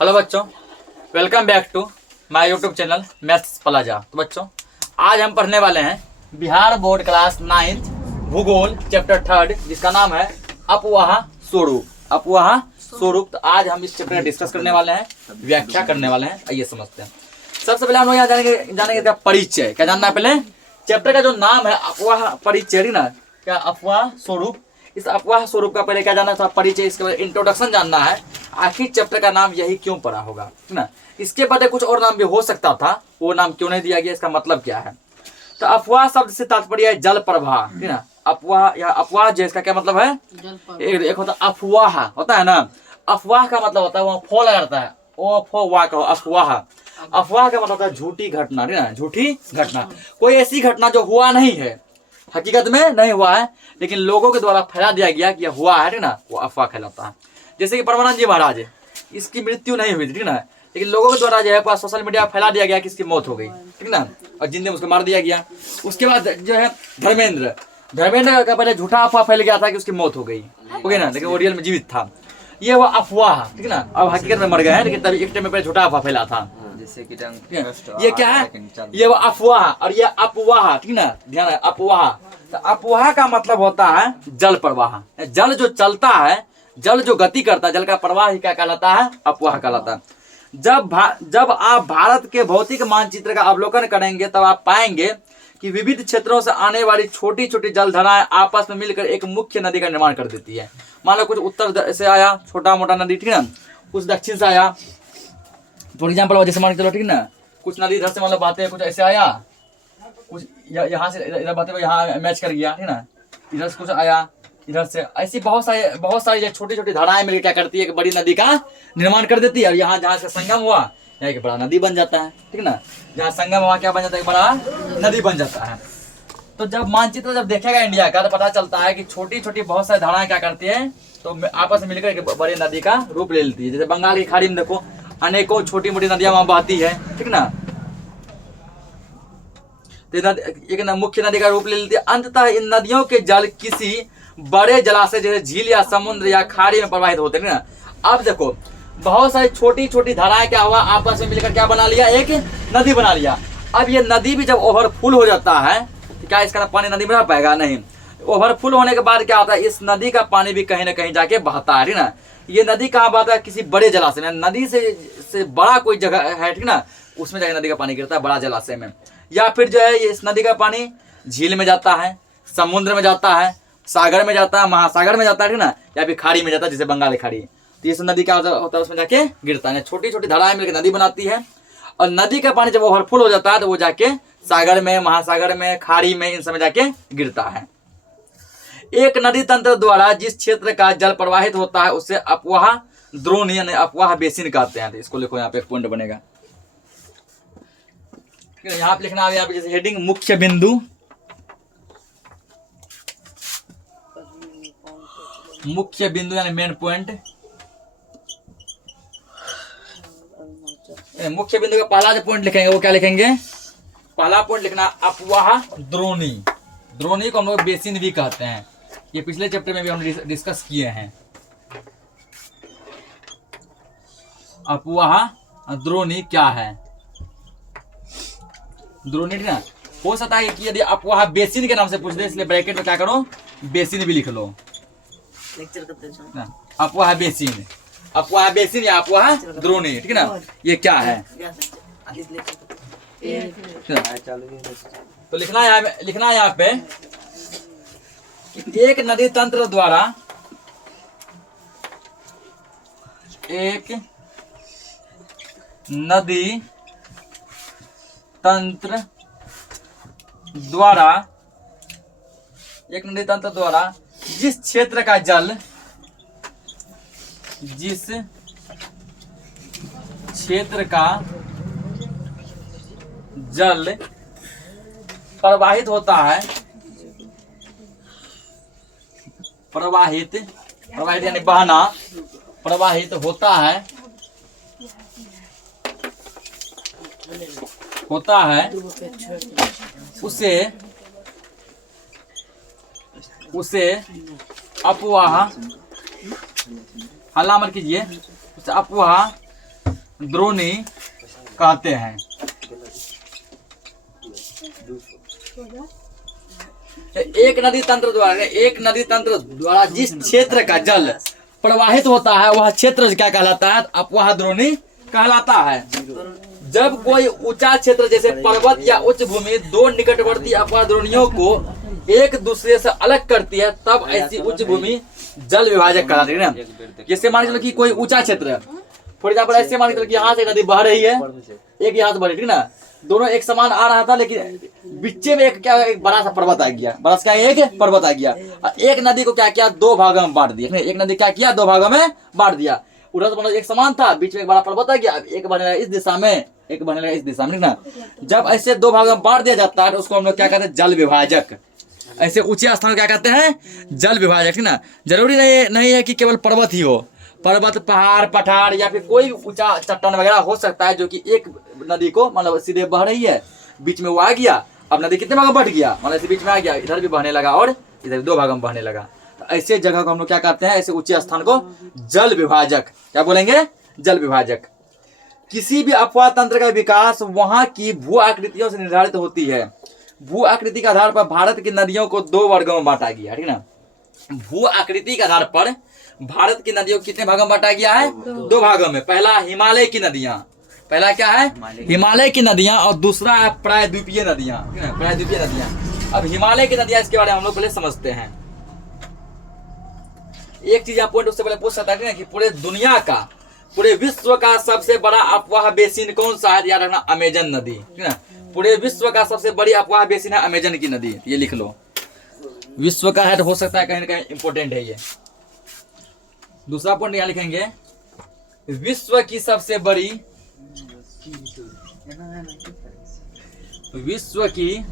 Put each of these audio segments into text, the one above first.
Hello बच्चों, welcome back to my YouTube channel Maths Plaza. तो बच्चों, आज हम पढ़ने वाले हैं बिहार बोर्ड क्लास 9th भूगोल चैप्टर 3 जिसका नाम है अपवाह स्वरूप। अपवाह स्वरूप। तो आज हम इस चैप्टर में डिस्कस करने वाले हैं, व्याख्या करने वाले हैं। आइए समझते हैं। सबसे पहले हम लोग यहाँ जानेंगे क्या परिचय। क्या जानना है पहले? चैप्टर का जो नाम है अपवाह परिचय ना, क्या अपवाह स्वरूप। इस अपवाह स्वरूप का पहले क्या जानना था? परिचय। इसके बाद इंट्रोडक्शन जानना है, आखिर चैप्टर का नाम यही क्यों पड़ा होगा, है ना। इसके बाद कुछ और नाम भी हो सकता था, वो नाम क्यों नहीं दिया गया, इसका मतलब क्या है। तो अफवाह शब्द से तात्पर्य है जल प्रवाह, है ना। अफवाह या अपवाह जो इसका क्या मतलब है? एक होता है अफवाह, होता है ना। अफवाह का मतलब होता है वहाँ फो लगा रहता है, ओ फो वाह का अफवाह। अफवाह का मतलब होता है झूठी घटना, है ना। झूठी घटना, कोई ऐसी घटना जो हुआ नहीं है, हकीकत में नहीं हुआ है, लेकिन लोगों के द्वारा फैला दिया गया कि यह हुआ है ना, वो अफवाह कहलाता है। जैसे कि परमानंद जी महाराज, इसकी मृत्यु नहीं हुई थी ना, लेकिन लोगों के द्वारा जो है सोशल मीडिया फैला दिया गया कि इसकी मौत हो गई, ठीक ना, और जिंदे उसको मार दिया गया। उसके बाद जो है धर्मेंद्र का पहले झूठा अफवाह फैल गया था कि उसकी मौत हो गई ना, लेकिन वो रियल में जीवित था। ये वो अफवाह, ठीक ना। अब हकीकत में मर गए हैं, लेकिन तभी एक टाइम में पहले झूठा अफवाह फैला था। ये क्या है? ये वो अफवाह और ये अपवाह, ठीक ना। ध्यान है, अपवाह। तो अपवाह का मतलब होता है जल प्रवाह। जल जो चलता है, जल जो गति करता है, जल का प्रवाह ही क्या कहलाता है? अपवाह कहलाता है। जब आप भारत के भौतिक मानचित्र का अवलोकन करेंगे तब आप पाएंगे कि विविध क्षेत्रों से आने वाली छोटी छोटी जलधाराएं आपस में मिलकर एक मुख्य नदी का निर्माण कर देती है। मान लो कुछ उत्तर से आया छोटा मोटा नदी, ठीक ना, कुछ दक्षिण से आया, फॉर एग्जाम्पल जैसे मान के चलो, ठीक ना, कुछ नदी इधर से मतलब बातें कुछ ऐसे आया, कुछ यहाँ से इधर बातें यहाँ मैच कर गया, ठीक ना, इधर से कुछ आया, इधर से, ऐसी बहुत सारी छोटी छोटी धाराएं मिलकर क्या करती है, एक बड़ी नदी का निर्माण कर देती है। और यहाँ जहाँ से संगम हुआ, यहाँ एक बड़ा नदी बन जाता है, ठीक ना। जहाँ संगम हुआ क्या बन जाता है? एक बड़ा नदी बन जाता है। तो जब मानचित्र जब देखेगा इंडिया का, तो पता चलता है कि छोटी छोटी बहुत सारी धाराएं क्या करती है, तो आपस में मिलकर एक बड़ी नदी का रूप ले लेती है। जैसे बंगाल की खाड़ी में देखो, अनेकों छोटी मोटी नदियां वहां बहती है, ठीक ना। तो एक मुख्य नदी का रूप ले लेती है। अंततः इन नदियों के जल किसी बड़े जलाशय जैसे झील या समुद्र या खाड़ी में प्रवाहित होते हैं ना। अब देखो, बहुत सारी छोटी छोटी धाराएं क्या हुआ, आपस में मिलकर क्या बना लिया? एक नदी बना लिया। अब ये नदी भी जब ओवरफुल हो जाता है, तो क्या इसका पानी नदी में रह पाएगा? नहीं। ओवरफुल होने के बाद क्या होता है, इस नदी का पानी भी कहीं ना कहीं जाके बहता है, ना। ये नदी कहाँ बहता है? किसी बड़े जलाशय में। नदी से बड़ा कोई जगह है, ठीक ना, उसमें जाके नदी का पानी गिरता है, बड़ा जलाशय में। या फिर जो है इस नदी का पानी झील में जाता है, समुद्र में जाता है, सागर में जाता है, महासागर में जाता है, ठीक ना, या फिर खाड़ी में जाता है, जैसे बंगाल की खाड़ी। तो ये सब नदी क्या होता है, उसमें जाके गिरता है। छोटी छोटी धाराएं मिलकर नदी बनाती है, और नदी का पानी जब ओवरफुल हो जाता है तो वो जाके सागर में, महासागर में, खाड़ी में, इन सब जाके गिरता है। एक नदी तंत्र द्वारा जिस क्षेत्र का जल प्रवाहित होता है उसे अपवाह द्रोणी यानी अपवाह बेसिन कहते हैं। तो इसको लिखो, यहाँ पे एक पॉइंट बनेगा, यहाँ पे लिखना है, यहाँ पे जैसे हेडिंग मुख्य बिंदु, मुख्य बिंदु यानी मेन पॉइंट। मुख्य बिंदु का पहला जो पॉइंट लिखेंगे वो क्या लिखेंगे? पहला पॉइंट लिखना अपवाह द्रोणी। द्रोणी को हम लोग बेसिन भी कहते हैं। ये पिछले चैप्टर में भी हम डिस्कस किए हैं। अपवाह द्रोणी क्या है? द्रोणी, ठीक ना। हो सकता है कि यदि अपवाह बेसिन के नाम से पूछ दे, इसलिए ब्रैकेट में क्या करो, बेसिन भी लिख लो। अपवाह बेसिन, अपवाह बेसिन या अपवाह द्रोणी, ठीक ना। ये क्या है? तो लिखना है यहाँ पे, एक नदी तंत्र द्वारा, एक नदी तंत्र द्वारा, एक नदी तंत्र द्वारा जिस क्षेत्र का जल, जिस क्षेत्र का जल प्रवाहित होता है, प्रवाहित यानी बहना, प्रवाहित होता है, उसे अपवाह, हल्ला मत कीजिए, उसे अपवाह द्रोणी कहते हैं। एक नदी तंत्र द्वारा जिस क्षेत्र का जल प्रवाहित होता है वह क्षेत्र क्या कहलाता है? अपवाह द्रोणी कहलाता है। जब कोई ऊंचा क्षेत्र जैसे पर्वत या उच्च भूमि दो निकटवर्ती अपवाह द्रोणियों को एक दूसरे से अलग करती है तब ऐसी उच्च भूमि जल विभाजक कहलाती है ना। जैसे मान के चलो कि कोई ऊंचा क्षेत्र है, फॉर एग्जाम्पल ऐसे मान के चलो कि यहाँ से नदी बह रही है, एक यहाँ से बह रही है ना, दोनों एक समान आ रहा था, लेकिन बीच में एक बड़ा सा पर्वत आ गया। बड़ा सा एक पर्वत आ गया और एक नदी को क्या किया? दो भागों में बांट दिया। एक नदी क्या किया? दो भागों में बांट दिया। उधर तो एक समान था, बीच में एक बड़ा पर्वत आ गया, एक बने लगा इस दिशा में, एक बने लगा इस दिशा में ना। जब ऐसे दो भागों में बांट दिया जाता है तो उसको हम लोग क्या कहते हैं? जल विभाजक। ऐसे ऊंचे स्थान क्या कहते हैं? जल विभाजक, ठीक ना। जरूरी नहीं है कि केवल पर्वत ही हो, पर्वत, पहाड़, पठार या फिर कोई ऊंचा चट्टान वगैरह हो सकता है जो कि एक नदी को मतलब सीधे बह रही है, बीच में वो आ गया, अब नदी कितने भागों में बट गया, मतलब बीच में आ गया, इधर भी बहने लगा और इधर दो भागों में बहने लगा। तो ऐसे जगह को हम लोग क्या कहते हैं? ऐसे ऊंचे स्थान को जल विभाजक। क्या बोलेंगे? जल विभाजक। किसी भी अपवाह तंत्र का विकास वहां की भू आकृतियों से निर्धारित होती है। भू आकृति के आधार पर भारत की नदियों को दो वर्गों में बांटा गया, ठीक ना। भू आकृति के आधार पर भारत की नदियों को कितने भागों में बांटा गया है? दो भागों में। पहला हिमालय की नदियां, पहला क्या है? हिमालय की नदियां, और दूसरा है प्रायद्वीपीय नदियां, प्रायद्वीपीय नदियां। अब हिमालय की नदियां, इसके बारे में हम लोग पहले समझते हैं। एक चीज आप पॉइंट उससे पहले पूछ सकता है कि पूरे दुनिया का, पूरे विश्व का सबसे बड़ा अपवाह बेसिन कौन सा है? याद रखना, अमेजन नदी, ठीक है। पूरे विश्व का सबसे बड़ी अपवाह बेसिन है अमेजन की नदी, ये लिख लो। विश्व का है तो हो सकता है कहीं ना कहीं इंपोर्टेंट है ये। दूसरा पॉइंट यहाँ लिखेंगे, विश्व की सबसे बड़ी, विश्व की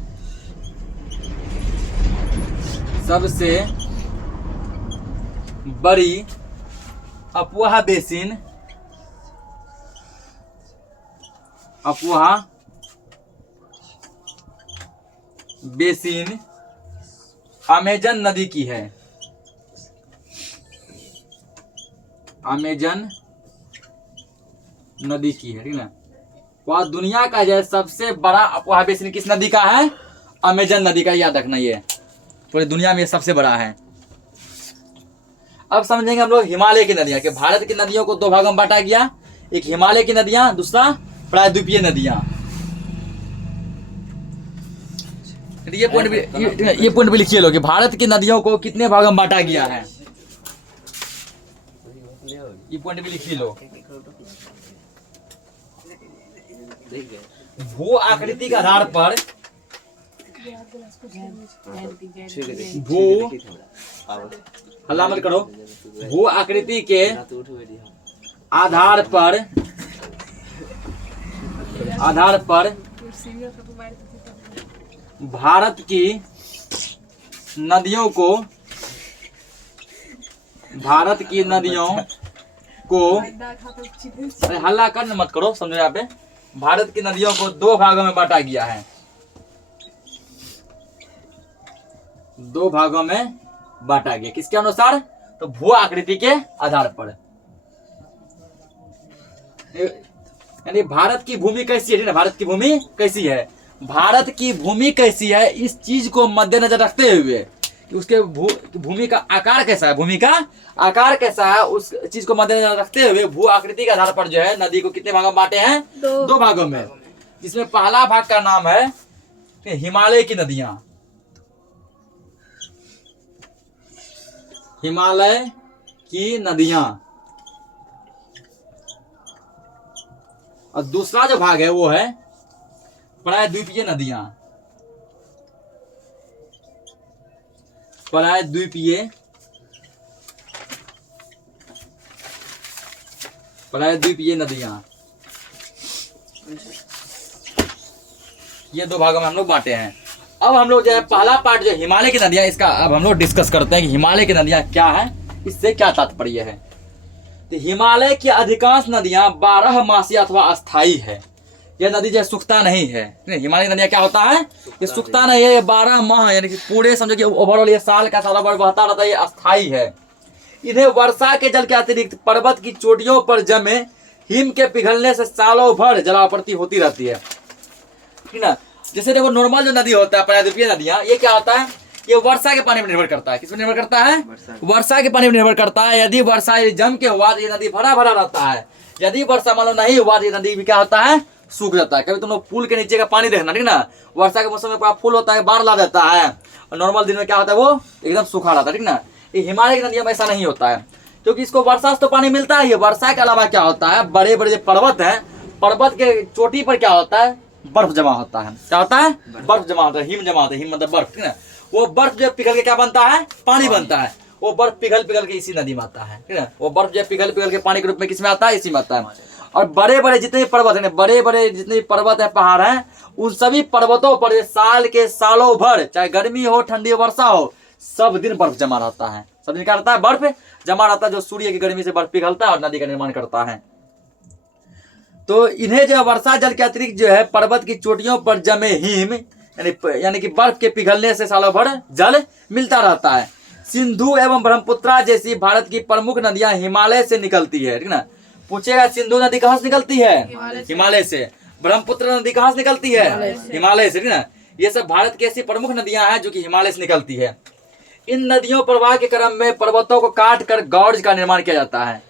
सबसे बड़ी अपवाह बेसिन, अपवाह बेसिन अमेजन नदी की है। अमेजन नदी की है, ठीक ना। वह दुनिया का जो सबसे बड़ा अपवाह बेसिन किस नदी का है? अमेजन नदी का, याद रखना ये पूरी दुनिया में सबसे बड़ा है। अब समझेंगे हम लोग हिमालय की नदियां, कि भारत की नदियों को दो भागों में बांटा गया, एक हिमालय की नदियां, दूसरा प्रायद्वीपीय नदियां। ये पॉइंट भी लिखिए लो कि भारत की नदियों को कितने भागों में बांटा गया है, ये पॉइंट भी लिखिए लो। भू आकृति के आधार पर, भू, हल्ला मत करो, भू आकृति के आधार पर भारत की नदियों को, अरे हल्ला कर मत करो, समझो यहाँ पे, भारत की नदियों को दो भागों में बांटा गया है, दो भागों में बांटा गया। किसके अनुसार? तो भू आकृति के आधार पर। यानी भारत की भूमि कैसी है ना, भारत की भूमि कैसी है, भारत की भूमि कैसी है, इस चीज को मद्देनजर रखते हुए कि उसके भूमि का आकार कैसा है, भूमि का आकार कैसा है, उस चीज को मद्देनजर रखते हुए भू आकृति के आधार पर जो है नदी को कितने भागों में बांटे हैं? दो भागों में। जिसमें पहला भाग का नाम है हिमालय की नदियां, हिमालय की नदियां, और दूसरा जो भाग है वो है प्रायद्वीपीय नदियां, प्रायद्वीपीय नदियां, ये दो भागों में हम लोग बांटे हैं। अब हम लोग जो है पहला पार्ट जो हिमालय की नदियां, इसका अब हम लोग डिस्कस करते हैं कि हिमालय की नदियां क्या है, इससे क्या तात्पर्य है। तो हिमालय की अधिकांश नदियां 12 मासीय अथवा अस्थाई है। यह नदी जो सूखता नहीं है, हिमालय नदियां क्या होता है, ये सूखता नहीं है, ये 12 माह यानी कि पूरे समझो कि ओवरऑल ये साल का साल भर बहता रहता है, ये अस्थाई है। इन्हें वर्षा के जल के अतिरिक्त पर्वत की चोटियों पर जमे हिम के पिघलने से सालों भर जलापूर्ति होती रहती है, ठीक ना। जैसे देखो नॉर्मल जो नदी होता है, प्रायद्वीपीय नदियां, ये क्या होता है, ये वर्षा के पानी पर निर्भर करता है। किस पर निर्भर करता है? वर्षा के पानी पर निर्भर करता है। यदि वर्षा जम के हुआ तो ये नदी भरा भरा रहता है। यदि वर्षा मान लो नहीं हुआ तो ये नदी भी क्या होता है, सूख जाता है। कभी तुम लोग पुल के नीचे का पानी देखना, ठीक ना, वर्षा के मौसम में फुल होता है, बाढ़ ला देता है, और नॉर्मल दिन में क्या होता है, वो एकदम सूखा रहता है, ठीक ना। ये हिमालय की नदियों में ऐसा नहीं होता है, क्योंकि इसको वर्षा से तो पानी मिलता है। ये वर्षा के अलावा क्या होता है, बड़े बड़े जो पर्वत हैं, पर्वत के चोटी पर क्या होता है, बर्फ जमा होता है। क्या होता है? बर्फ जमा होता है, हिम जमा होता है। हिम मतलब बर्फ, ठीक ना। वो बर्फ जो पिघल के क्या बनता है, पानी बनता है। वो बर्फ पिघल पिघल के इसी नदी में आता है, ठीक ना। वो बर्फ जो पिघल पिघल के पानी के रूप में किस में आता है, इसी में आता है। और बड़े बड़े जितने भी पर्वत हैं, बड़े बड़े जितने भी पर्वत है, पहाड़ हैं, उन सभी पर्वतों पर साल के सालों भर, चाहे गर्मी हो, ठंडी हो, वर्षा हो, सब दिन बर्फ जमा रहता है। सब दिन क्या रहता है, बर्फ जमा रहता है, जो सूर्य की गर्मी से बर्फ पिघलता है और नदी का निर्माण करता है। तो इन्हें जो वर्षा जल के अतिरिक्त जो है पर्वत की चोटियों पर जमे हिम यानी कि बर्फ के पिघलने से सालों भर जल मिलता रहता है। सिंधु एवं ब्रह्मपुत्रा जैसी भारत की प्रमुख नदियां हिमालय से निकलती है, ठीक ना। पूछेगा सिंधु नदी कहाँ से निकलती है, हिमालय से। ब्रह्मपुत्र नदी कहाँ से निकलती है, हिमालय से, ठीक ना। ये सब भारत की ऐसी प्रमुख नदियां हैं जो कि हिमालय से निकलती है। इन नदियों प्रवाह के क्रम में पर्वतों को काट कर गॉर्ज का निर्माण किया जाता है।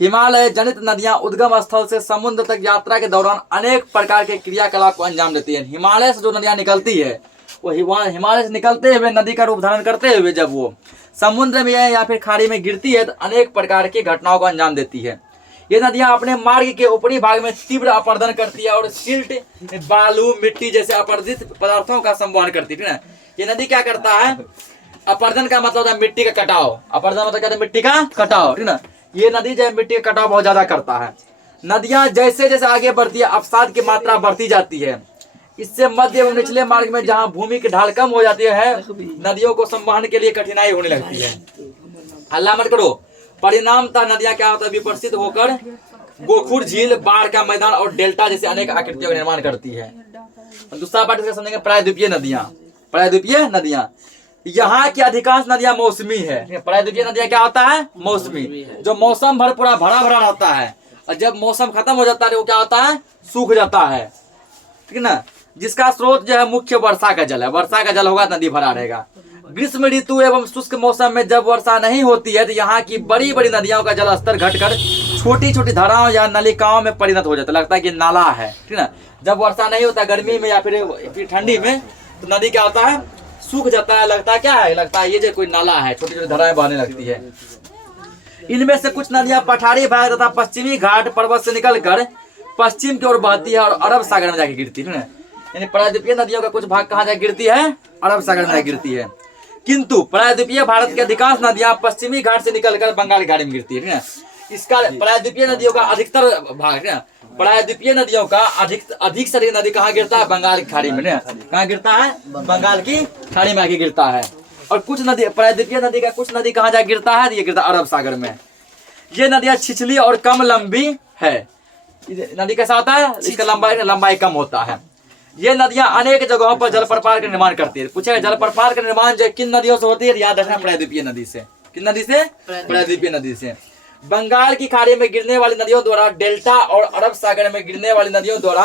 हिमालय जनित नदियां उद्गम स्थल से समुद्र तक यात्रा के दौरान अनेक प्रकार के क्रियाकलाप को अंजाम देती है। हिमालय से जो नदियां निकलती है, वो हिमालय से निकलते हुए नदी का रूप धारण करते हुए जब वो समुद्र में या फिर खाड़ी में गिरती है, तो अनेक प्रकार की घटनाओं को अंजाम देती है। ये नदियां अपने मार्ग के ऊपरी भाग में तीव्र अपरदन करती है और सिल्ट, बालू, मिट्टी जैसे अपरदित पदार्थों का संवहन करती है, ठीक ना। ये नदी क्या करता है, अपरदन का मतलब होता है मिट्टी का कटाव। अपरदन मतलब क्या है, मिट्टी का कटाव, ठीक ना। ये नदी जो है मिट्टी का कटाव बहुत ज्यादा करता है। नदियां जैसे जैसे आगे बढ़ती है, अवसाद की मात्रा बढ़ती जाती है। इससे मध्य एवं निचले मार्ग में जहां भूमि की ढाल कम हो जाती है, नदियों को संवहन के लिए कठिनाई होने लगती है। हल्ला मत करो। परिणामतः नदियां क्या होता है, विपर्सित होकर गोखुर झील, बाढ़ का मैदान और डेल्टा जैसे अनेक आकृतियों का निर्माण करती है। दूसरा पार्ट इसका समझेंगे, प्रायद्वीपीय नदियां। प्रायद्वीपीय नदियां, यहाँ की अधिकांश नदियां मौसमी है। प्रायद्वीपीय नदियां क्या होता है, मौसमी, जो मौसम भर पूरा भरा भरा रहता है, और जब मौसम खत्म हो जाता है वो क्या होता है, सूख जाता है, ठीक ना। जिसका स्रोत जो है मुख्य वर्षा का जल है। वर्षा का जल होगा नदी भरा रहेगा। ग्रीष्म ऋतु एवं शुष्क मौसम में जब वर्षा नहीं होती है, तो यहाँ की बड़ी बड़ी नदियों का जल स्तर घटकर छोटी छोटी धाराओं या नलिकाओं में परिणत हो जाता है, लगता है कि नाला है, ठीक ना। जब वर्षा नहीं होता गर्मी में या फिर ठंडी में, तो नदी क्या होता है, सूख जाता है, लगता है क्या है, लगता है ये जो कोई नाला है, छोटी छोटी धाराएं बहने लगती है। इनमें से कुछ नदियां पठारी भाग तथा पश्चिमी घाट पर्वत से निकलकर पश्चिम की ओर बहती है और अरब सागर में जाके गिरती है। यानी प्रायद्वीपीय नदियों का कुछ भाग कहाँ जाके गिरती है, अरब सागर में जाके गिरती है। किंतु प्रायद्वीपीय भारत की अधिकांश नदियां पश्चिमी घाट से निकलकर बंगाल की खाड़ी में गिरती है, ठीक है। इसका प्रायद्वीपीय नदियों का अधिकतर भाग है, प्रायद्वीपीय नदियों का अधिक से अधिक नदी कहाँ गिरता है, बंगाल की खाड़ी में। कहाँ गिरता है, बंगाल की खाड़ी में आके गिरता है। और कुछ नदी, प्रायद्वीपीय नदी का कुछ नदी कहाँ जाके गिरता है, ये गिरता है अरब सागर में। ये नदियां छिछली और कम लंबी है। नदी कैसा होता है, इसका लंबाई कम होता है। ये नदियां अनेक जगहों पर जलप्रपात का निर्माण करती है। पूछेगा जलप्रपात का निर्माण जो किन नदियों से होती है, याद रखना प्रायद्वीपीय नदी से। किन नदी से, प्रायद्वीपीय नदी से। बंगाल की खाड़ी में गिरने वाली नदियों द्वारा, डेल्टा और अरब सागर में गिरने वाली नदियों द्वारा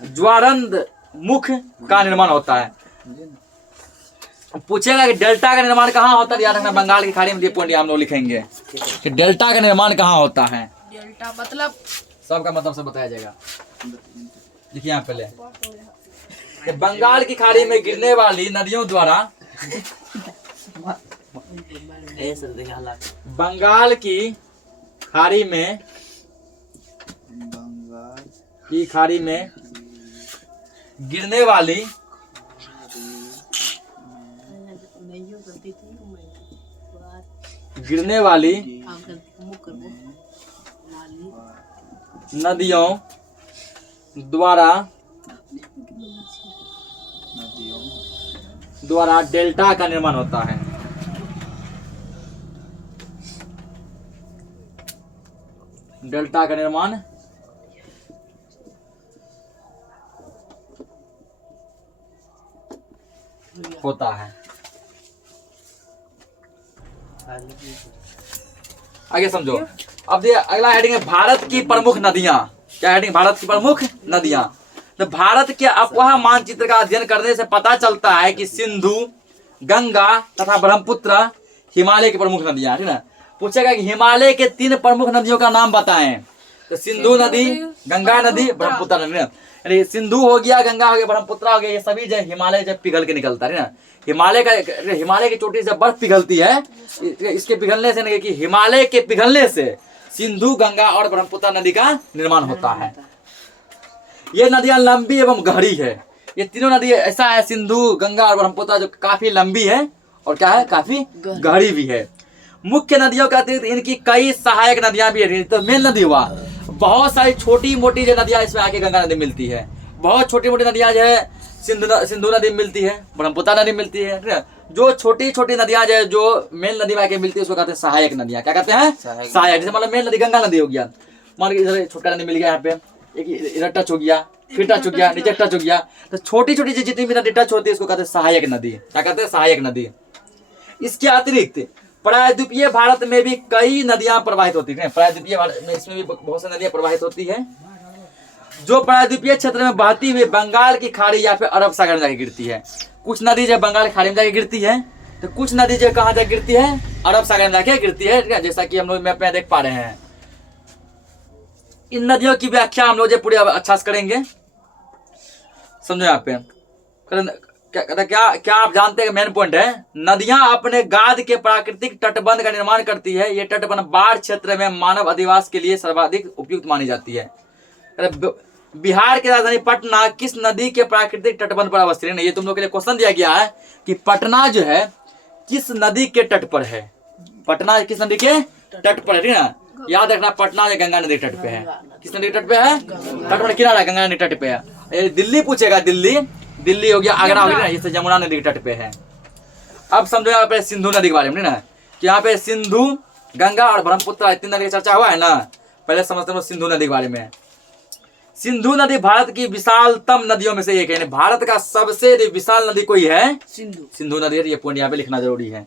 ज्वारंद मुख का निर्माण होता है। पूछेगा कि डेल्टा का निर्माण कहाँ होता है, याद रखना बंगाल की खाड़ी में। पॉइंट हम लोग लिखेंगे कि डेल्टा का निर्माण कहाँ होता है। डेल्टा मतलब सबका मतलब सब बताया जाएगा। देखिए यहाँ पहले कि बंगाल की खाड़ी में गिरने वाली नदियों द्वारा, बंगाल की खाड़ी में गिरने वाली नदियों द्वारा डेल्टा का निर्माण होता है। डेल्टा का निर्माण होता है। आगे समझो। अब ये अगला हेडिंग है भारत की प्रमुख नदियां। क्या हेडिंग? भारत की प्रमुख नदियां। तो भारत के अफवाह मानचित्र का अध्ययन करने से पता चलता है कि सिंधु, गंगा तथा ब्रह्मपुत्र हिमालय की प्रमुख नदियां, ठीक ना। पूछेगा कि हिमालय के 3 प्रमुख नदियों का नाम बताएं। तो सिंधु नदी, गंगा नदी, ब्रह्मपुत्र नदी। यानी सिंधु हो गया, गंगा हो गया, ब्रह्मपुत्र हो गया, ये सभी जो हिमालय जब पिघल के निकलता है ना, हिमालय की चोटी से बर्फ पिघलती है, इसके पिघलने से कि हिमालय के पिघलने से सिंधु, गंगा और ब्रह्मपुत्र नदी का निर्माण होता है। ये नदियां लंबी एवं गहरी है। ये तीनों नदी ऐसा है, सिंधु, गंगा और ब्रह्मपुत्र, जो काफी लंबी है और क्या है, काफी गहरी भी है। मुख्य नदियों के अतिरिक्त इनकी कई सहायक नदियां भी है। तो मेन नदी हुआ, बहुत सारी छोटी मोटी जो नदियां इसमें आके गंगा नदी मिलती है, बहुत छोटी मोटी नदियां जो है सिंधु नदी मिलती है, ब्रह्मपुत्र नदी मिलती है, ठीक है। जो छोटी छोटी नदियां जो है, जो मेन नदी में आके मिलती है, उसको कहते हैं सहायक नदियां। क्या कहते हैं? सहायक। जैसे मतलब मेन नदी गंगा नदी हो गया, मान के इधर छोटा नदी मिल गया, यहाँ पे एक इधर टच हो गया, फिर टच हो गया, नीचे टच हो गया, तो छोटी छोटी जितनी भी नदी टच होती है, इसको कहते हैं सहायक नदी। क्या कहते हैं? सहायक नदी। इसके अतिरिक्त प्रायद्वीपीय भारत में भी कई नदियां प्रवाहित होती है। प्रायद्वीपीय भारत में इसमें भी बहुत सी नदियां प्रवाहित होती है, जो प्रायद्वीपीय क्षेत्र में बहती हुई बंगाल की खाड़ी या फिर अरब सागर में जाके गिरती है। कुछ नदी जो बंगाल की खाड़ी में जाके गिरती है, तो कुछ नदी जो कहाँ जाके गिरती है, अरब सागर में जाके गिरती है, जैसा कि हम लोग मैप में देख पा रहे हैं। इन नदियों की व्याख्या हम लोग पूरी अच्छा से करेंगे, समझो। यहाँ पे क्या आप जानते हैं? मेन पॉइंट है, नदियां अपने गाद के प्राकृतिक तटबंध का निर्माण करती है। ये तटबंध बाढ़ क्षेत्र में मानव अधिवास के लिए सर्वाधिक उपयुक्त मानी जाती है। बिहार की राजधानी पटना किस नदी के प्राकृतिक तटबंध पर अवस्थित है? ये तुम लोग के लिए क्वेश्चन दिया गया है कि पटना जो है किस नदी के तट पर है। पटना किस नदी के तट पर है, ठीक है। याद रखना, पटना गंगा नदी तट पे है। किस नदी तट पे है? तट पर किनारा गंगा नदी तट पे है। दिल्ली पूछेगा, दिल्ली हो गया, आगरा हो गया ना, ये जमुना नदी के तट पे है। अब समझो यहाँ पे सिंधु नदी के बारे में ना, कि यहाँ पे सिंधु, गंगा और ब्रह्मपुत्र 3 नदी की चर्चा हुआ है ना। पहले समझते हैं सिंधु नदी के बारे में। सिंधु नदी भारत की विशालतम नदियों में से एक है। भारत का सबसे विशाल नदी कोई है? सिंधु नदी। ये पॉइंट यहाँ पे लिखना जरूरी है।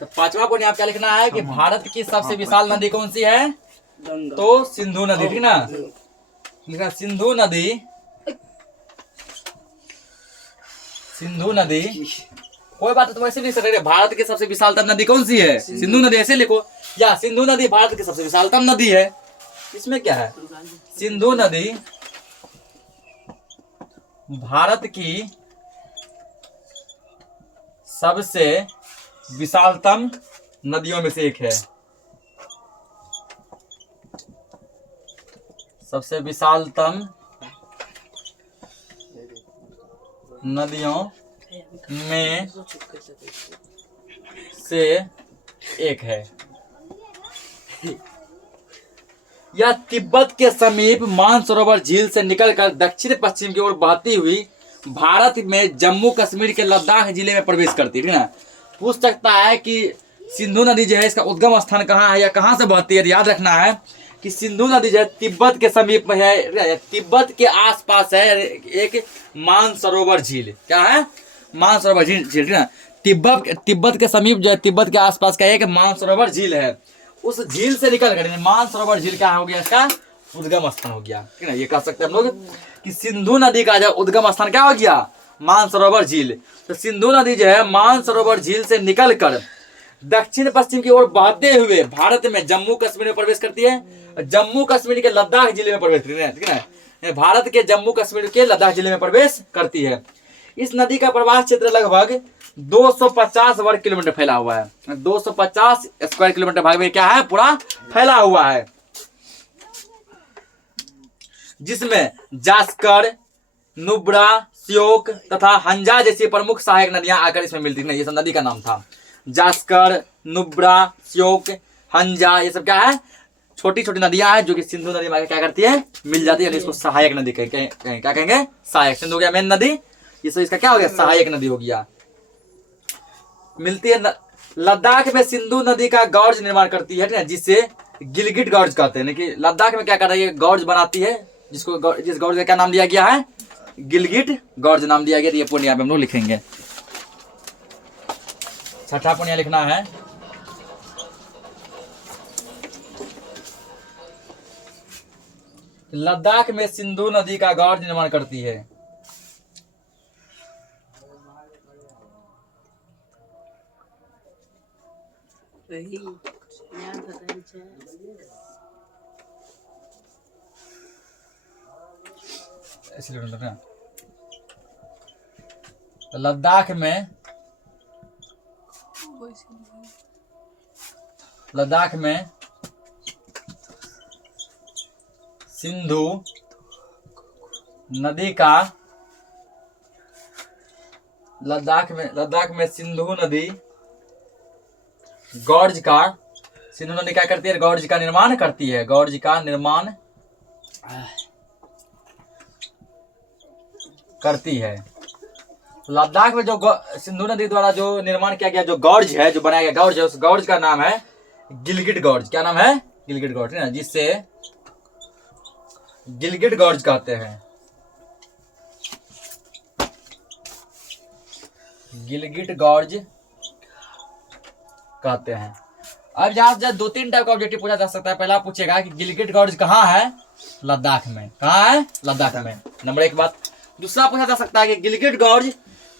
तो 5वां पॉइंट यहाँ क्या लिखना है कि भारत की सबसे विशाल नदी कौन सी है? तो सिंधु नदी, ठीक ना। लिखा सिंधु नदी। सिंधु नदी, कोई बात तुम ऐसे नहीं लिख सकते। भारत की सबसे विशालतम नदी कौन सी है? सिंधु नदी, ऐसे लिखो। या सिंधु नदी भारत की सबसे विशालतम नदी है, इसमें क्या है? सिंधु नदी भारत की सबसे विशालतम नदियों में से एक है। सबसे विशालतम नदियों में से एक है। यह तिब्बत के समीप मानसरोवर झील से निकलकर दक्षिण पश्चिम की ओर बहती हुई भारत में जम्मू कश्मीर के लद्दाख जिले में प्रवेश करती है ना। पूछ सकता है कि सिंधु नदी जो है इसका उद्गम स्थान कहाँ है या कहाँ से बहती है। याद रखना है कि सिंधु नदी जो है तिब्बत के समीप में है, तिब्बत के आसपास है एक मानसरोवर झील। क्या है? मानसरोवर झील ना। तिब्बत के समीप जो है, तिब्बत के आसपास का एक मानसरोवर झील है। उस झील से निकल कर मानसरोवर झील क्या हो गया? इसका उद्गम स्थान हो गया, ठीक है। ये कह सकते हैं हम लोग कि सिंधु नदी का जो उद्गम स्थान क्या हो गया? मानसरोवर झील। तो सिंधु नदी जो है मानसरोवर झील से निकलकर दक्षिण पश्चिम की ओर बहते हुए भारत में जम्मू कश्मीर में प्रवेश करती है। जम्मू कश्मीर के लद्दाख जिले में प्रवेश करती है, ठीक है। भारत के जम्मू कश्मीर के लद्दाख जिले में प्रवेश करती है। इस नदी का प्रवाह क्षेत्र लगभग 250 वर्ग किलोमीटर फैला हुआ है। 250 स्क्वायर किलोमीटर भाग में क्या है? पूरा फैला हुआ है, जिसमें जास्कर, नुब्रा, श्योक तथा हंजा जैसी प्रमुख सहायक नदियां आकर इसमें मिलती है। ये सब नदी का नाम था। जास्कर, नुब्रा, श्योक, हंजा, ये सब क्या है? छोटी छोटी नदियां हैं जो कि सिंधु नदी में क्या करती है? मिल जाती है। इसको सहायक नदी कहेंगे। क्या कहेंगे? सहायक। सिंधु हो गया मेन नदी, ये सब इसका क्या हो गया? सहायक नदी हो गया। मिलती है लद्दाख में सिंधु नदी का गॉर्ज निर्माण करती है, जिससे गिलगिट गॉर्ज कहते हैं। कि लद्दाख में क्या कर रही है? गॉर्ज बनाती है, जिस गॉर्ज का क्या नाम दिया गया है? गिलगिट गॉर्ज नाम दिया गया। ये पॉइंट यहाँ पे हम लोग लिखेंगे। 6ठा पॉइंट लिखना है लद्दाख में सिंधु नदी का गौड़ निर्माण करती है। लद्दाख में सिंधु नदी का लद्दाख में सिंधु नदी गॉर्ज का सिंधु नदी क्या करती है? गॉर्ज का निर्माण करती है। गॉर्ज का निर्माण करती है। लद्दाख में जो सिंधु नदी द्वारा जो निर्माण किया गया जो गॉर्ज है, जो बनाया गया गॉर्ज है, उस गॉर्ज का नाम है गिलगिट गॉर्ज। क्या नाम है? गिलगिट गॉर्ज, ना, जिससे गिलगिट गॉर्ज कहते हैं। गिलगिट गॉर्ज कहते हैं। अब यहाँ से 2-3 टाइप का ऑब्जेक्टिव पूछा जा सकता है। पहला पूछेगा कि गिलगिट गॉर्ज कहाँ है? लद्दाख में। कहाँ है? लद्दाख में। नंबर 1 बात। दूसरा पूछा जा सकता है कि गिलगिट गॉर्ज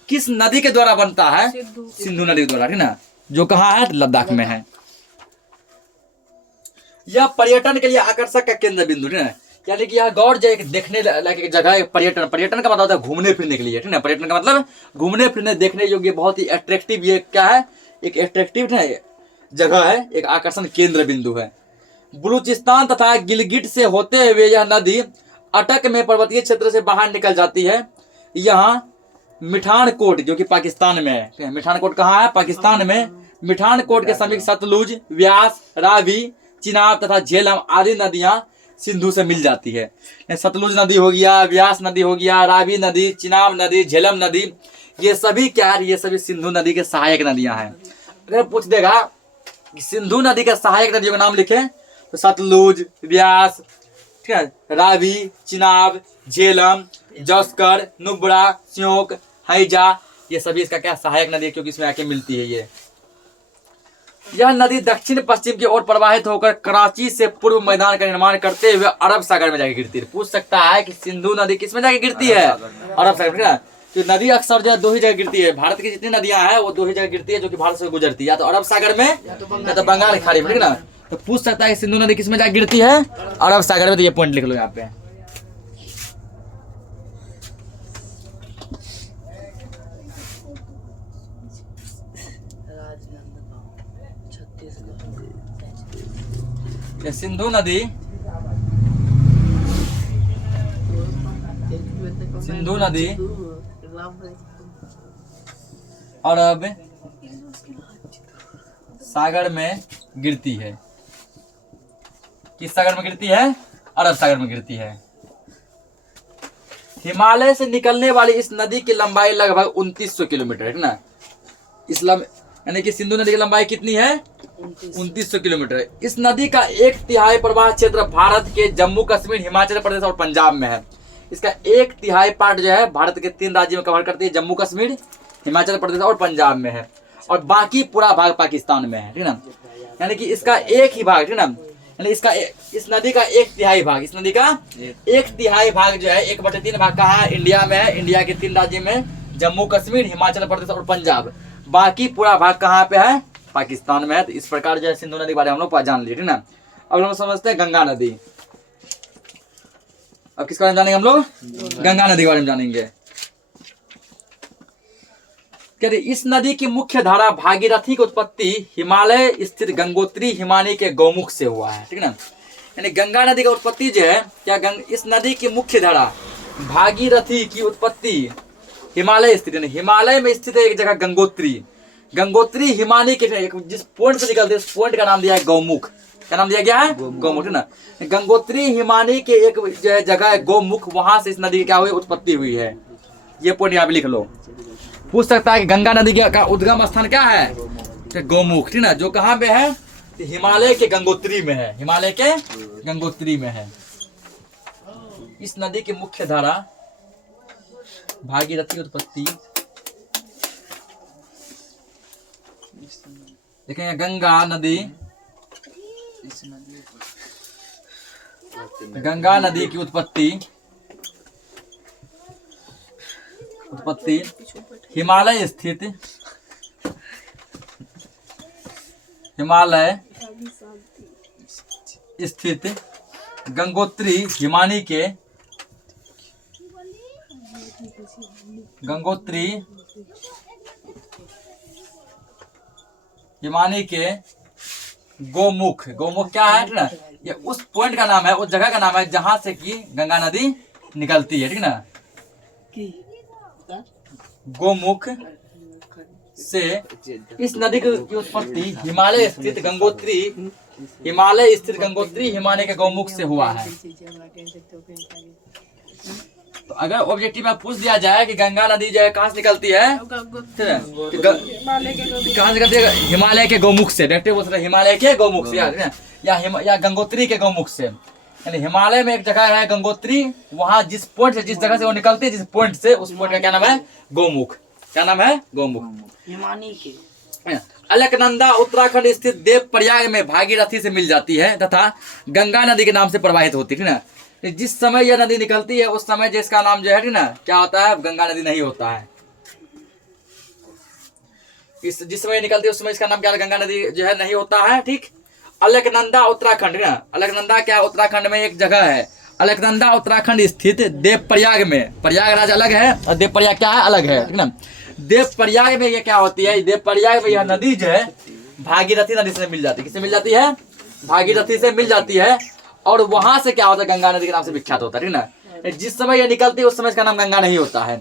किस नदी के द्वारा बनता है? सिंधु नदी के द्वारा, ठीक ना, जो कहाँ है? लद्दाख में है। यह पर्यटन के लिए आकर्षक का केंद्र बिंदु, ठीक है, यानी कि यह गॉर्ज एक देखने लायक एक जगह है। पर्यटन का मतलब होता है घूमने फिरने के लिए, ठीक है। पर्यटन का मतलब घूमने फिरने देखने योग्य बहुत ही अट्रैक्टिव, ये क्या है? एक अट्रैक्टिव जगह है, एक आकर्षण केंद्र बिंदु है। बलूचिस्तान तथा गिलगिट से होते हुए यह नदी अटक में पर्वतीय क्षेत्र से बाहर निकल जाती है। यहाँ मिठानकोट जो कि पाकिस्तान में है। मिठानकोट कहाँ है? पाकिस्तान में। मिठानकोट के समीप सतलुज, व्यास, रावी, चिनाब तथा झेलम आदि नदियां सिंधु से मिल जाती है। सतलुज नदी हो गया, व्यास नदी हो गया, रावी नदी, चिनाब नदी, झेलम नदी, ये सभी क्या है? ये सभी सिंधु नदी के सहायक नदियां हैं। अगर पूछ देगा कि सिंधु नदी के सहायक नदियों का नाम लिखे तो सतलुज, व्यास, ठीक है, रावी, चिनाब, झेलम, जस्कर, नुब्रा, स्योक, हैजा, ये सभी इसका क्या? सहायक नदी है, क्योंकि इसमें आके मिलती है। यह नदी दक्षिण पश्चिम की ओर प्रवाहित होकर कराची से पूर्व मैदान का निर्माण करते हुए अरब सागर में जाके गिरती है। पूछ सकता है कि सिंधु नदी किस में जाके गिरती है? अरब सागर में। तो नदी अक्सर जो है 2 ही जगह गिरती है। भारत की जितनी नदियां हैं वो 2 ही जगह गिरती है, जो कि भारत से गुजरती है, या तो अरब सागर में या तो बंगाल खाड़ी में, ठीक ना। तो पूछ सकता है कि सिंधु नदी किस में जाके गिरती है? अरब सागर में। तो ये पॉइंट लिख लो यहाँ पे। सिंधु नदी अरब सागर में गिरती है। किस सागर में गिरती है? अरब सागर में गिरती है। हिमालय से निकलने वाली इस नदी की लंबाई लगभग 2900 किलोमीटर है ना। यानी कि सिंधु नदी की लंबाई कितनी है? 2900 किलोमीटर। इस नदी का 1/3 प्रवाह क्षेत्र भारत के जम्मू कश्मीर, हिमाचल प्रदेश और पंजाब में है। इसका 1/3 पार्ट जो है भारत के 3 राज्यों में कवर करती है, जम्मू कश्मीर, हिमाचल प्रदेश और पंजाब में है, और बाकी पूरा भाग पाकिस्तान में है, ठीक ना। यानी कि इसका एक ही भाग, ठीक ना, यानी इस नदी का 1/3 भाग, इस नदी का 1/3 भाग जो है 1/3 भाग कहाँ है? इंडिया में है। इंडिया के 3 राज्यों में, जम्मू कश्मीर, हिमाचल प्रदेश और पंजाब। बाकी पूरा भाग कहाँ पे है? पाकिस्तान में है। तो इस प्रकार जो है सिंधु नदी के बारे में हम लोग जान लिए, ठीक ना। अब हम समझते हैं गंगा नदी। अब किसके बारे में जानेंगे हम लोग? गंगा नदी के बारे में जानेंगे। कहते इस नदी की मुख्य धारा भागीरथी की उत्पत्ति हिमालय स्थित गंगोत्री हिमानी के गौमुख से हुआ है, ठीक ना। यानी गंगा नदी की उत्पत्ति जो है क्या? इस नदी की मुख्य धारा भागीरथी की उत्पत्ति हिमालय स्थित, हिमालय में स्थित है एक जगह गंगोत्री हिमानी के जिस पॉइंट से निकलते उस पॉइंट का नाम दिया है गौमुख। क्या नाम दिया गया है? गौमुख, ना। गंगोत्री हिमानी के एक जो है जगह है गौमुख, वहां से इस नदी की क्या हुई? उत्पत्ति हुई है। ये पॉइंट यहाँ पे लिख लो। पूछ सकता है कि गंगा नदी का उद्गम स्थान क्या है? गौमुख, ठीक ना, जो कहाँ पे है? हिमालय के गंगोत्री में है। हिमालय के गंगोत्री में है। इस नदी की मुख्य धारा भागीरथी उत्पत्ति देखेंगे। गंगा नदी गंगा नदी की उत्पत्ति हिमालय स्थित गंगोत्री हिमानी के गोमुख क्या है ना, ये उस पॉइंट का नाम है, उस जगह का नाम है जहां से कि गंगा नदी निकलती है, ठीक ना। गोमुख से इस नदी की उत्पत्ति हिमालय स्थित गंगोत्री हिमालय के गौमुख से हुआ है। तो अगर ऑब्जेक्टिव में पूछ दिया जाए कि गंगा नदी जो है कहाँ से निकलती है, कहाँ से निकलती है, हिमालय के गौमुख से, डायरेक्ट बोल सकते हिमालय के गौमुख से या गंगोत्री के गौमुख से। यानी हिमालय में एक जगह है गंगोत्री, वहां जिस पॉइंट से, जिस जगह से वो निकलती है, जिस पॉइंट से, उस पॉइंट का क्या नाम है, गोमुख। क्या नाम है, गोमुख। हिमानी के अलकनंदा उत्तराखंड स्थित देवप्रयाग में भागीरथी से मिल जाती है तथा गंगा नदी के नाम से प्रवाहित होती है ना। जिस समय यह नदी निकलती है उस समय जिसका नाम जो है ना क्या होता है, गंगा नदी नहीं होता है। जिस समय निकलती है उस समय इसका नाम क्या है, गंगा नदी जो है नहीं होता है, ठीक। अलकनंदा उत्तराखंड ना, अलकनंदा क्या उत्तराखंड में एक जगह है। अलकनंदा उत्तराखंड स्थित देवप्रयाग में, प्रयागराज अलग है और देवप्रयाग क्या है, अलग है, ठीक ना। देवप्रयाग में ये क्या होती है, देवप्रयाग में यह नदी जो है भागीरथी नदी से मिल जाती है। किससे मिल जाती है, भागीरथी से मिल जाती है। और वहां से क्या होता है, गंगा नदी के नाम से विख्यात होता है, ठीक ना। जिस समय ये निकलती है उस समय इसका नाम गंगा नहीं होता है।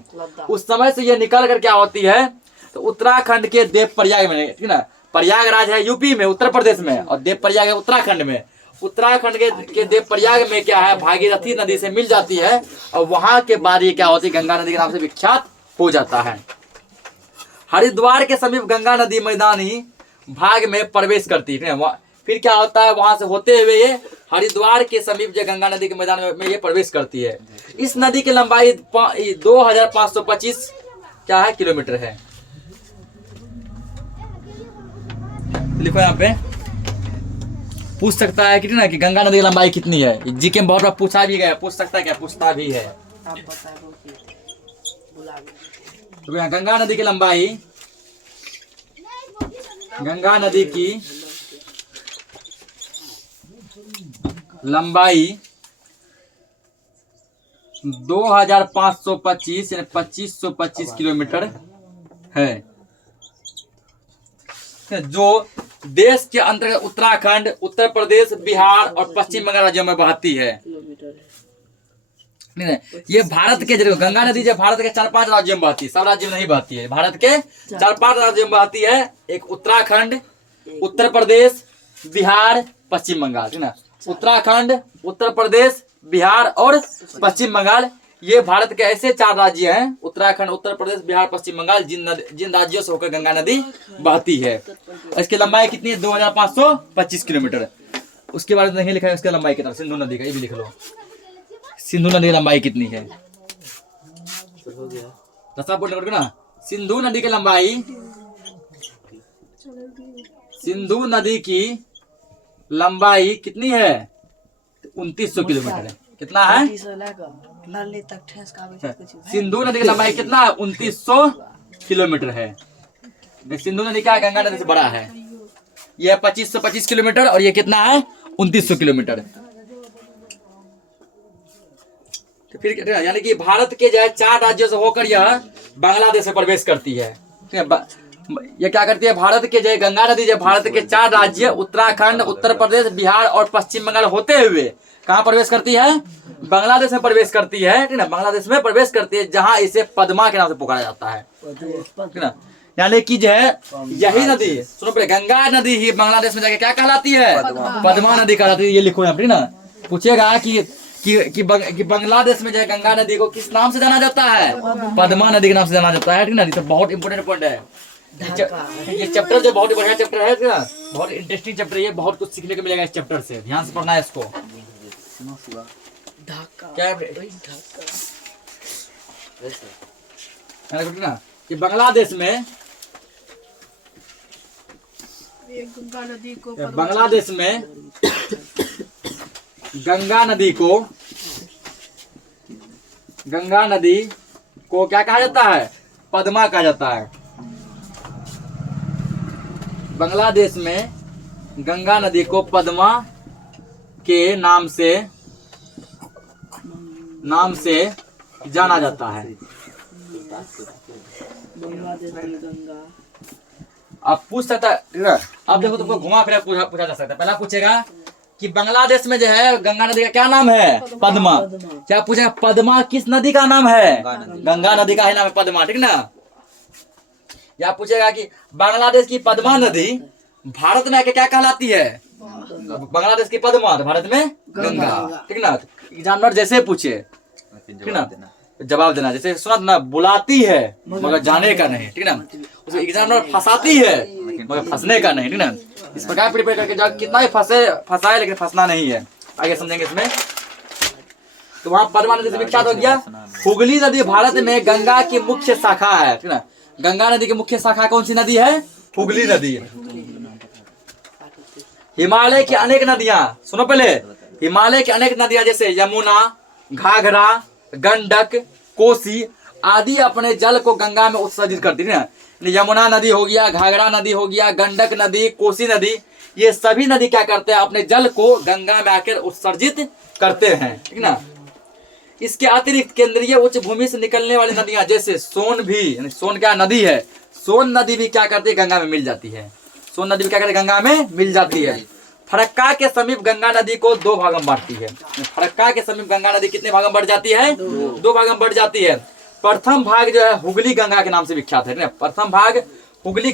उस समय से ये निकल कर क्या होती है, तो उत्तराखंड के देवप्रयाग में, ठीक ना। प्रयागराज है यूपी में, उत्तर प्रदेश में, और देवप्रयाग है उत्तराखंड में। उत्तराखंड के देवप्रयाग में क्या है, भागीरथी नदी से मिल जाती है और वहां के बाद ये क्या होती है, गंगा नदी के नाम से विख्यात हो जाता है। हरिद्वार के समीप गंगा नदी मैदानी भाग में प्रवेश करती है। फिर क्या होता है, वहां से होते हुए ये हरिद्वार के समीप जो गंगा नदी के मैदान में ये प्रवेश करती है। इस नदी की लंबाई 2525 क्या है, किलोमीटर है। लिखो यहाँ पे, पूछ सकता है कितना कि गंगा नदी की लंबाई कितनी है। जीके में बहुत बार पूछा भी गया, पूछ सकता है क्या, पूछता भी है। तो गंगा नदी की लंबाई, गंगा नदी की लंबाई 2525 यानी 2525 किलोमीटर है, जो देश के अंतर्गत उत्तराखंड, उत्तर प्रदेश, बिहार और पश्चिम बंगाल राज्यों में बहती है। नहीं, ये भारत के जरिए गंगा नदी जो भारत के 4-5 राज्यों में बहती है, सब राज्यों में नहीं बहती है, भारत के 4-5 राज्यों में बहती है। एक उत्तराखंड, उत्तर प्रदेश, बिहार, पश्चिम बंगाल, ठीक ना। उत्तराखंड, उत्तर प्रदेश, बिहार और पश्चिम बंगाल, ये भारत के ऐसे 4 राज्य हैं, उत्तराखंड, उत्तर प्रदेश, बिहार, पश्चिम बंगाल, जिन राज्यों से होकर गंगा नदी बहती है। इसकी लंबाई कितनी है, 2525 किलोमीटर। उसके बारे में नहीं लिखा है, उसकी लंबाई कितना, सिंधु नदी का, ये भी लिख लो, सिंधु नदी की लंबाई कितनी है। ना, सिंधु नदी की लंबाई, सिंधु नदी की लंबाई कितनी है, 2900 किलोमीटर है। कितना है, सिंधु नदी की लंबाई कितना है, 2900 किलोमीटर है। सिंधु नदी क्या गंगा नदी से बड़ा है, यह 2525 किलोमीटर और ये कितना है, 2900 किलोमीटर। तो फिर यानी कि भारत के जो है 4 राज्यों से होकर यह बांग्लादेश में प्रवेश करती है। ये क्या करती है, भारत के जो गंगा नदी जो भारत के 4 राज्य उत्तराखंड, उत्तर प्रदेश, बिहार और पश्चिम बंगाल होते हुए कहाँ प्रवेश करती है, बांग्लादेश में प्रवेश करती है, ठीक ना। बांग्लादेश में प्रवेश करती है, जहां इसे पद्मा के नाम से पुकारा जाता है, ठीक ना। यानी कि जो है यही नदी, सुनो पहले, गंगा नदी ही बांग्लादेश में जाके क्या कहलाती है, पद्मा नदी कहलाती है। ये लिखो यहाँ पे ना, पूछेगा कि बांग्लादेश में जो है गंगा नदी को किस नाम से जाना जाता है, पद्मा नदी के नाम से जाना जाता है, ठीक ना। तो बहुत इंपोर्टेंट पॉइंट है ये चैप्टर, जो बहुत ही बढ़िया चैप्टर है, ठीक ना, बहुत इंटरेस्टिंग चैप्टर है। ये बहुत कुछ सीखने को मिलेगा इस चैप्टर से, ध्यान से पढ़ना है इसको। क्या है ना कि बांग्लादेश में गंगा नदी को क्या कहा जाता है? पद्मा कहा जाता है। बांग्लादेश में गंगा नदी को पद्मा के नाम से जाना जाता है। आप पूछ सकता है, अब देखो तुमको घुमा फिरा पूछा जा सकता है। पहला पूछेगा कि बांग्लादेश में जो है गंगा नदी का क्या नाम है? पद्मा। क्या पूछेगा? पद्मा किस नदी का नाम है? गंगा नदी का ही नाम है पद्मा, ठीक ना। या पूछेगा कि बांग्लादेश की पद्मा नदी भारत में आके क्या कहलाती है? बांग्लादेश की पद्मा, भारत में गंगा, ठीक ना। एग्जामिनर जैसे पूछे, ठीक ना, जवाब देना। जैसे सुना ना, बुलाती है मगर जाने का नहीं, ठीक ना। उसे एग्जामिनर फंसाती है मगर फंसने का नहीं, ठीक ना। इस प्रकार प्रिपेयर करके जाओ, कितना ही फंसाए लेकिन फंसना नहीं है। आगे समझेंगे इसमें। तो वहाँ पद्मा नदी से विख्यात हो गया। हुगली नदी भारत में गंगा की मुख्य शाखा है, ठीक ना। गंगा नदी की मुख्य शाखा कौन सी नदी है? हुगली नदी। हिमालय की अनेक नदियां, सुनो पहले, हिमालय की अनेक नदियां जैसे यमुना, घाघरा, गंडक, कोसी आदि अपने जल को गंगा में उत्सर्जित करती है। यमुना नदी हो गया, घाघरा नदी हो गया, गंडक नदी, कोसी नदी, ये सभी नदी क्या करते हैं? अपने जल को गंगा में आकर उत्सर्जित करते हैं, ठीक ना। इसके अतिरिक्त केंद्रीय उच्च भूमि से निकलने वाली नदियां जैसे सोन भी, सोन क्या नदी है? सोन नदी भी क्या करती है? गंगा में मिल जाती है। सोन नदी भी क्या करती है? गंगा में मिल जाती है। फरक्का के समीप गंगा नदी को 2 भागों में बांटती है। फरक्का के समीप गंगा नदी कितने भागों में बढ़ जाती है? 2 भागों में बढ़ जाती है। प्रथम भाग जो है हुगली गंगा के नाम से विख्यात है। प्रथम भाग हुगली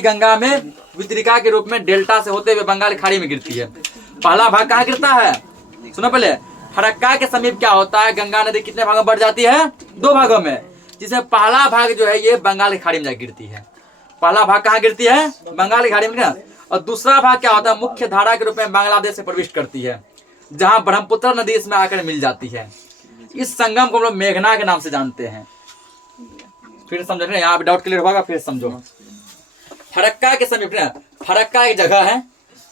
गंगा में वितरिका के रूप में डेल्टा से होते हुए बंगाल की खाड़ी में गिरती है। पहला भाग कहाँ गिरता है? सुनो पहले, फरक्का के समीप क्या होता है? गंगा नदी कितने भागों में बढ़ जाती है? 2 भागों में, जिसमें पहला भाग जो है ये बंगाल की खाड़ी में जाकर गिरती है। पहला भाग कहाँ गिरती है? बंगाल की खाड़ी में ना। और दूसरा भाग क्या होता है? मुख्य धारा के रूप में बांग्लादेश से प्रविष्ट करती है, जहां ब्रह्मपुत्र नदी इसमें आकर मिल जाती है। इस संगम को हम लोग मेघना के नाम से जानते हैं। फिर समझो ना, यहाँ पे डाउट क्लियर होगा, फिर समझो। फरक्का के समीप ना, फरक्का एक जगह है,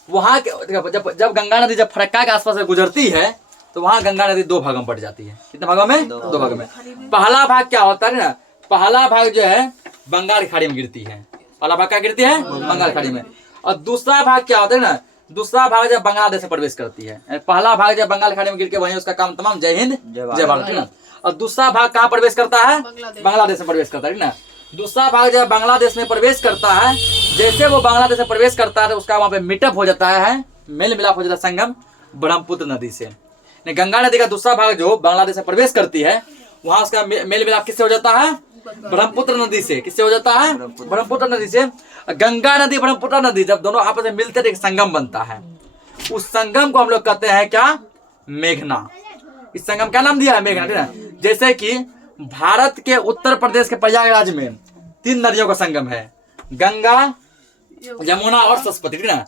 वहां जब गंगा नदी जब फरक्का के आसपास से गुजरती है तो वहां गंगा नदी 2 भागों में बढ़ जाती है। कितने भागों में? 2 भागों में। पहला भाग क्या होता है ना, पहला भाग जो है बंगाल की खाड़ी में गिरती है। पहला भाग क्या गिरती है? बंगाल की खाड़ी में। और दूसरा भाग क्या होता है ना, दूसरा भाग जब बांग्लादेश में प्रवेश करती है। पहला भाग जब बंगाल की खाड़ी में गिर के वहीं उसका काम तमाम। जय हिंद जय भारत, ठीक ना। और दूसरा भाग कहाँ प्रवेश करता है? बांग्लादेश में प्रवेश करता है, ठीक ना। दूसरा भाग जब बांग्लादेश में प्रवेश करता है, जैसे वो बांग्लादेश में प्रवेश करता है तो उसका वहां पे मीटअप हो जाता है, मेल मिलाप हो जाता है संगम ब्रह्मपुत्र नदी से। गंगा नदी का दूसरा भाग जो बांग्लादेश में प्रवेश करती है, वहां उसका मेल मिलाप किससे हो जाता है? ब्रह्मपुत्र नदी से। किससे हो जाता है? ब्रह्मपुत्र नदी से। गंगा नदी ब्रह्मपुत्र नदी जब दोनों आपस में मिलते हैं एक संगम बनता है। उस संगम को हम लोग कहते हैं क्या? मेघना। इस संगम क्या नाम दिया है? मेघना, ठीक है। जैसे कि भारत के उत्तर प्रदेश के प्रयागराज में 3 नदियों का संगम है, गंगा, यमुना और सरस्वती, ठीक ना।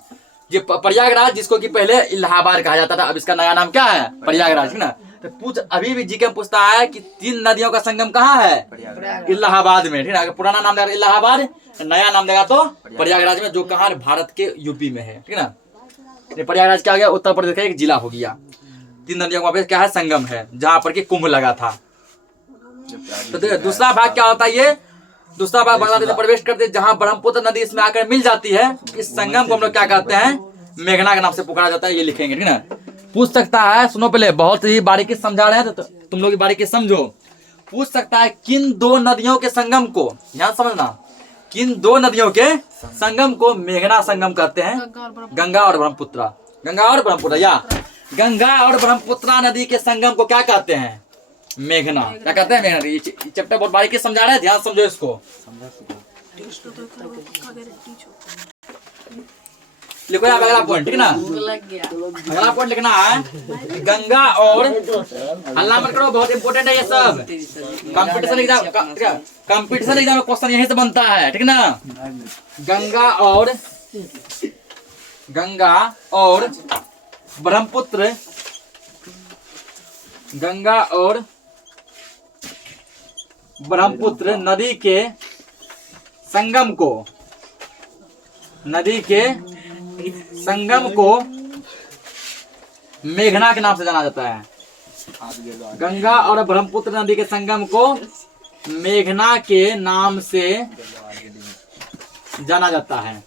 ये प्रयागराज, जिसको कि पहले इलाहाबाद कहा जाता था, अब इसका नया नाम क्या है? प्रयागराज, ठीक ना। तो अभी भी जीके पूछता है कि 3 नदियों का संगम कहाँ है? इलाहाबाद में, ठीक है। पुराना नाम देगा इलाहाबाद, नया नाम देगा तो प्रयागराज में, जो कहाँ? भारत के यूपी में है, ठीक है ना। प्रयागराज क्या हो गया? उत्तर प्रदेश का एक जिला हो गया। 3 नदियों का क्या है? संगम है, जहां पर कि कुंभ लगा था। तो दूसरा भाग क्या होता है? ये दूसरा भाग बांग्लादेश में प्रवेश करते, जहां ब्रह्मपुत्र नदी इसमें आकर मिल जाती है। इस संगम को हम लोग क्या कहते हैं? मेघना के नाम से पुकारा जाता है। ये लिखेंगे, ठीक ना। पूछ सकता है, सुनो पहले, बहुत ही बारीकी समझा रहे हैं तो तुम लोग बारीकी समझो। पूछ सकता है किन 2 नदियों के संगम को, ध्यान समझना, किन 2 नदियों के संगम को मेघना संगम कहते हैं? गंगा और ब्रह्मपुत्र। गंगा और ब्रह्मपुत्र, या गंगा और ब्रह्मपुत्र नदी के संगम को क्या कहते हैं? मेघना। क्या कहते हैं? मेघना। ये चैप्टर बहुत बारीकी समझा रहे हैं, ध्यान समझो इसको। लिखो यहाँ अगला पॉइंट, ठीक ना। अगला पॉइंट लिखना है गंगा और, हल्ला मत करो, बहुत इंपोर्टेंट है ये सब। कंपटीशन एग्जाम में क्वेश्चन यहीं से बनता है, ठीक ना। गंगा और ब्रह्मपुत्र, गंगा और ब्रह्मपुत्र नदी के संगम को मेघना के नाम से जाना जाता है। गंगा और ब्रह्मपुत्र नदी के संगम को मेघना के नाम से जाना जाता है।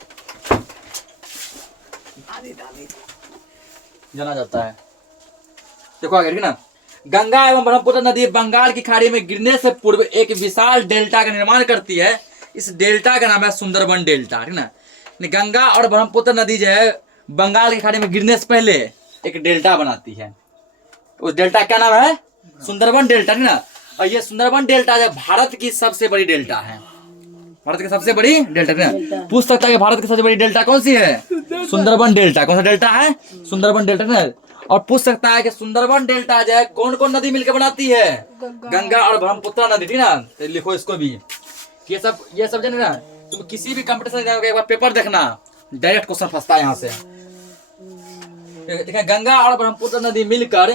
देखो आगे ठीक ना। गंगा एवं ब्रह्मपुत्र नदी बंगाल की खाड़ी में गिरने से पूर्व एक विशाल डेल्टा का निर्माण करती है। इस डेल्टा का नाम है सुंदरबन डेल्टा, ठीक ना। गंगा और ब्रह्मपुत्र नदी जो है बंगाल की खाड़ी में गिरने से पहले एक डेल्टा बनाती है। उस डेल्टा क्या नाम है? सुंदरबन डेल्टा, ठीक ना। और ये सुंदरबन डेल्टा जो भारत की सबसे बड़ी डेल्टा है। भारत की सबसे बड़ी डेल्टा, ठीक ना। पूछ सकता है कि भारत की सबसे बड़ी डेल्टा कौन सी है? सुंदरबन डेल्टा। कौन सा डेल्टा है? सुंदरबन डेल्टा, ठीक ना। और पूछ सकता है कि सुंदरबन डेल्टा जो है कौन कौन नदी मिलकर बनाती है? गंगा और ब्रह्मपुत्र नदी, ठीक ना। तो लिखो इसको भी। ये सब जाने ना, तुम किसी भी कंपटीशन एक बार पेपर देखना, डायरेक्ट क्वेश्चन फंसता है यहाँ से। देखिए गंगा और ब्रह्मपुत्र नदी मिलकर,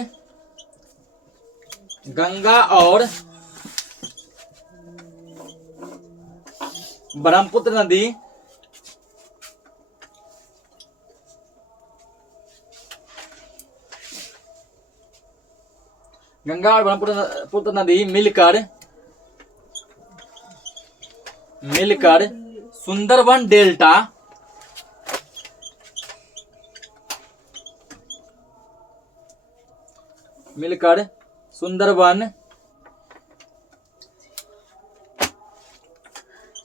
गंगा और ब्रह्मपुत्र नदी ब्रह्मपुत्र नदी मिलकर सुंदरबन डेल्टा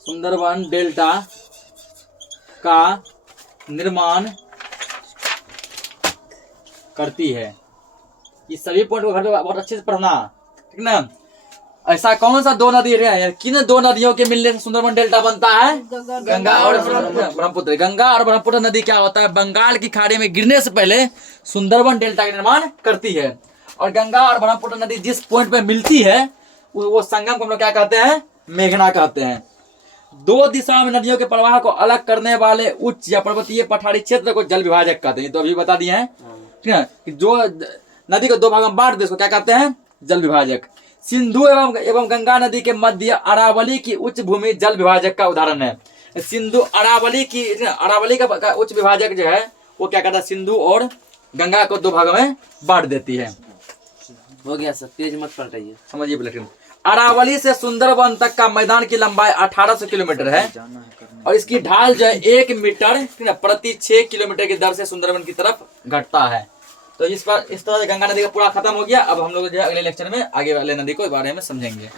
सुंदरबन डेल्टा का निर्माण करती है। इस सभी पॉइंट को घर पे बहुत अच्छे से पढ़ना, ठीक ना। ऐसा कौन सा दो नदी है, किन दो नदियों के मिलने से सुंदरबन डेल्टा बनता है? गंगा और ब्रह्मपुत्र। गंगा और ब्रह्मपुत्र नदी क्या होता है? बंगाल की खाड़ी में गिरने से पहले सुंदरबन डेल्टा का निर्माण करती है। और गंगा और ब्रह्मपुत्र नदी जिस पॉइंट पे मिलती है वो संगम को हम लोग क्या कहते हैं? मेघना कहते हैं। दो दिशाओं में नदियों के प्रवाह को अलग करने वाले उच्च या पर्वतीय पठारी क्षेत्र को जल विभाजक कहते हैं। तो अभी बता दिए हैं, ठीक है, कि जो नदी को दो भागों में बांट दे उसको क्या कहते हैं? जल विभाजक। सिंधु एवं गंगा नदी के मध्य अरावली की उच्च भूमि जल विभाजक का उदाहरण है। सिंधु अरावली का उच्च विभाजक जो है वो क्या करता है? सिंधु और गंगा को दो भागों में बांट देती है। हो गया सर, तेज मत पलटाइए, समझिए। लेकिन अरावली से सुंदरबन तक का मैदान की लंबाई 1800 किलोमीटर है और इसकी ढाल जो है 1 मीटर प्रति 6 किलोमीटर की दर से सुंदरबन की तरफ घटता है। तो इस तरह से गंगा नदी का पूरा खत्म हो गया। अब हम लोग जो है अगले लेक्चर में आगे वाले नदी को बारे में समझेंगे।